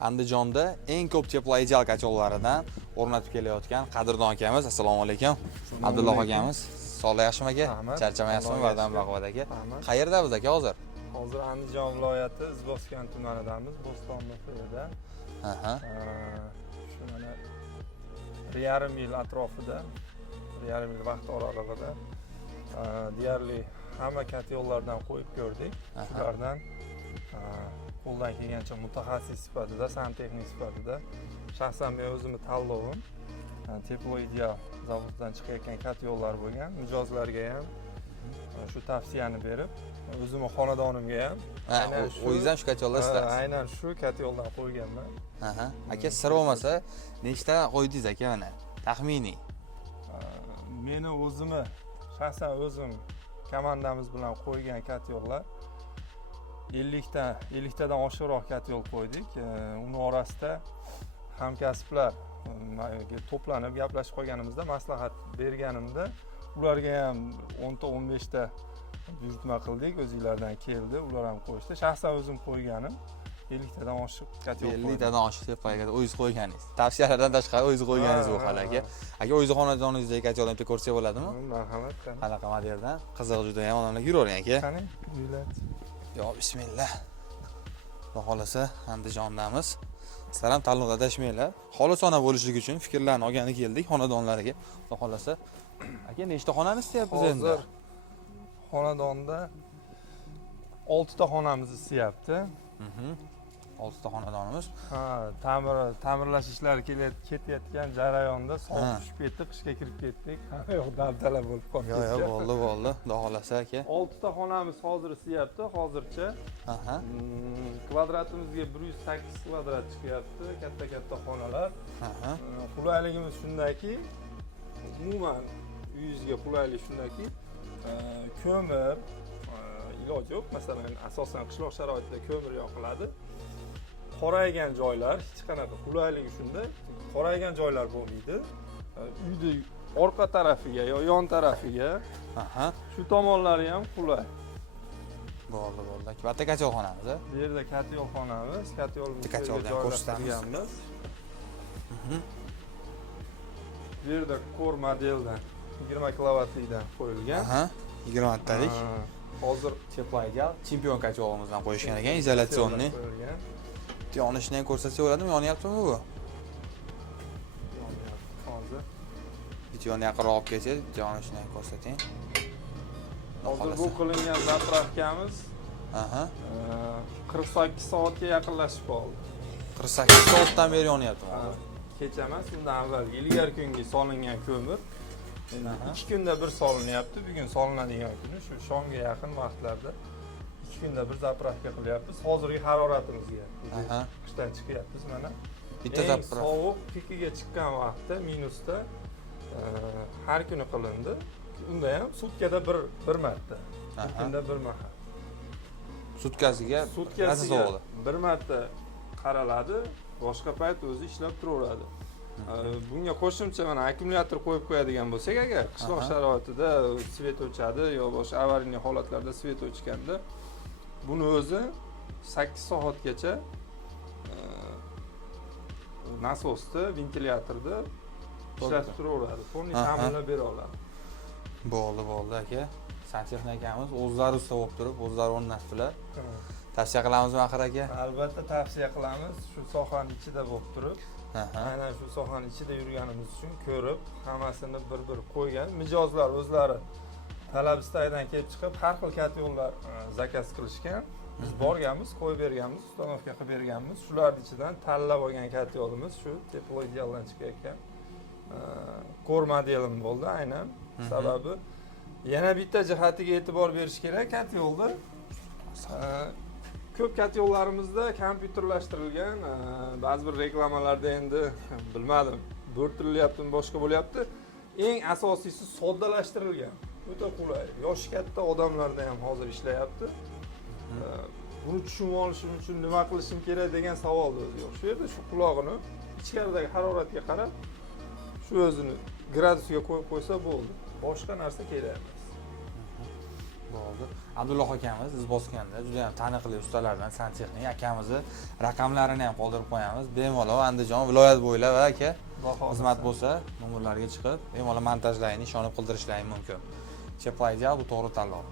Andijonda eng ko'p teploidal kacholaridan o'rnatib kelayotgan qadrdon akamiz. Assalomu alaykum. Abdulloh akamiz. Sog'lik yaxshimi aka? Charchamayapsizmi Vardam Baquvvat aka? Qayerdamiz aka hozir? Hozir Andijon viloyati Izboskan tumanidamiz, Bo'stonli ko'yida. Shu mana 1,5 yil atrofida, 1,5 yil vaqt oralig'ida deyarli hamma yo'llardan qo'yib ko'rdik. Shulardan qo'ldan kelgancha mutaxassis sifatida, santexnik sifatida shaxsan men o'zimni tanlovim Teploideal zavodidan chiqayotgan yo'llar bo'lgan. Mijozlarga ham shu tavsiyani berib, o'zimni xonadonimga ham o'zingizdan shu yo'llar istasiz. Aynan shu yo'ldan qo'yganman. Aka, sir bo'lmasa, nechta qo'ydingiz aka mana? Taxminiy. Meni o'zimni shaxsan o'zim komandamiz bilan qo'ygan yo'llar 50 tadan oshiqroq yo'l qo'ydik. Uni orasida hamkasblar to'planib gaplashib qolganimizda, maslahat berganimda ularga ham 10 ta 15 ta buyurtma qildik, o'zinglardan keldi, ular ham qo'yishdi. Shaxsan o'zim qo'yganim 50 tadan oshiq yo'l. 50 tadan oshiq deb qo'ygansiz, o'zingiz qo'yganingiz. Tavsiyalardan tashqari o'zingiz qo'yganingiz bu hali aka. Aka, o'zingiz xonajoningizdagi yo'lni bitta ko'rsak bo'ladimi? Marhamat. Qanaqa modeldan? Qiziq juda ham odamlar yuravering aka. Qani, buyurlar. Yo, bismillah. Xudo xolasa Andijondamiz. Sizlar ham tanlovda adashmanglar. Xolisona bo'lishligi uchun fikrlarni olgani keldik xonadonlariga. Xudo xolasa. Aka, nechta xonani istayapsiz endi? Hozir xonadonda 6 ta xonamiz istayapti. 6 ta xonadonimiz. Ta'mirlash ishlari ketayotgan jarayonda sovuq tushib ketdi, qishga kirib ketdik. Hamma yoq daldala bo'lib qoldi. Yo'q, bo'ldi. Xudo xolasa aka. 6 ta xonamiz hozir istayapti, hozircha. Kvadratimizga 108 kvadrat chiqyapti, katta xonalar. Qulayligimiz shundaki, umuman uyingizga qulaylik shundaki, ko'mir iloji yo'q. Masalan, asosan qishloq sharoitida ko'mir yoqiladi. Qoraygan joylar hech qanaqa qulayligi shunda, qoraygan joylar bo'lmaydi. Uyning orqa tarafiga yo yon tarafiga, shu tomonlari ham qulay. Bo'ldi. Bitta kacholxonamiz, a? Bu yerda yo'lxonamiz, yo'limizni kacholdan ko'rsatamiz. Bu yerda core modeldan 20 kilovatlikdan qo'yilgan. 20 talik. Hozir Teploideal chempion kacholligimizdan qo'yishgan ekan, izolyatsionni. Yonishni ham ko'rsatsa bo'ladimi? Yonyaptimi bu? Yonyapti hozir. Videoni yaqinroq olib kelsangiz, yonishni ham ko'rsating. Hozir bu qilingan zapravkamiz 48 soatga yaqinlashib qoldi. 48 soatdan beri yonyaptimi hozir? Kecha emas, undan avval ilgari kunga solingan ko'mir. 2 kunda bir solinyapti. Bugun solinadigan kuni shu shomga yaqin vaqtlarda 2 kunda bir zapravka qilyapmiz. Hozirgi haroratimizga. Qishdan chiqyapmiz mana. Bitta zapravka. Sovuq pikiga chiqqan vaqtda minusda har kuni qilindi. Unda ham sutkada bir marta. Bir kunda bir mahal. Sutkasiga bir marta qaraladi, boshqa payt o'zi ishlab turaveradi. Bunga qo'shimcha mana akkumulyator qo'yib qo'yadigan bo'lsak agar qishloq sharoitida svet o'chadi yo boshqa avariya holatlarda svet o'chganda buni o'zi 8 soatgacha nasosda, ventilyatorda ishlatib turaveradi. Polniy ta'minlab bera oladi. Bo'ldi aka. Santexnikamiz o'zlari usta bo'lib turib, o'zlari o'rnatdilar. Tavsiya qilamizmi axir aka? Albatta tavsiya qilamiz. Shu sohaning ichida bo'lib turib, aynan shu sohaning ichida yurganimiz uchun ko'rib, hammasini bir qo'ygan. Mijozlar o'zlari talab istaydan kelib chiqib, har xil yo'llar zakaz qilishgan. Biz borganmiz, qo'yib berganmiz, ustanovka qilib berganmiz. Shularning ichidan tanlab olgan yo'limiz shu Teploidealdan chiqayotgan core modelim bo'ldi aynan. Sababi yana bitta jihatiga e'tibor berish kerak yo'lda. Ko'p yo'llarimizda kompyuterlashtirilgan, ba'zi bir reklamalarda endi bilmadim, bo'rtirilyaptimi, boshqa bo'lyapti. Eng asosiysi soddalashtirilgan. O'ta qulay. Yoshi katta odamlarda ham hozir ishlayapti. Buni tushunib olishim uchun nima qilishim kerak degan savol o'zi yo'q. Shu yerda shu qulog'ini ichkaridagi haroratga qarab, shu o'zini gradusiga qo'yib qo'ysa bo'ldi. Boshqa narsa kerak emas. Bo'ldi. Abdulloh akamiz iz bosganda juda ham taniqli ustalardan, santexnik akamizni raqamlarini ham qoldirib qo'yamiz. Bemalol Andijon viloyat bo'ylab aka xizmat bo'lsa, nomerlarga chiqib, bemalol montajlayni ishonib qildirishlaring mumkin. Cheplayja bu to'g'ri tanlov.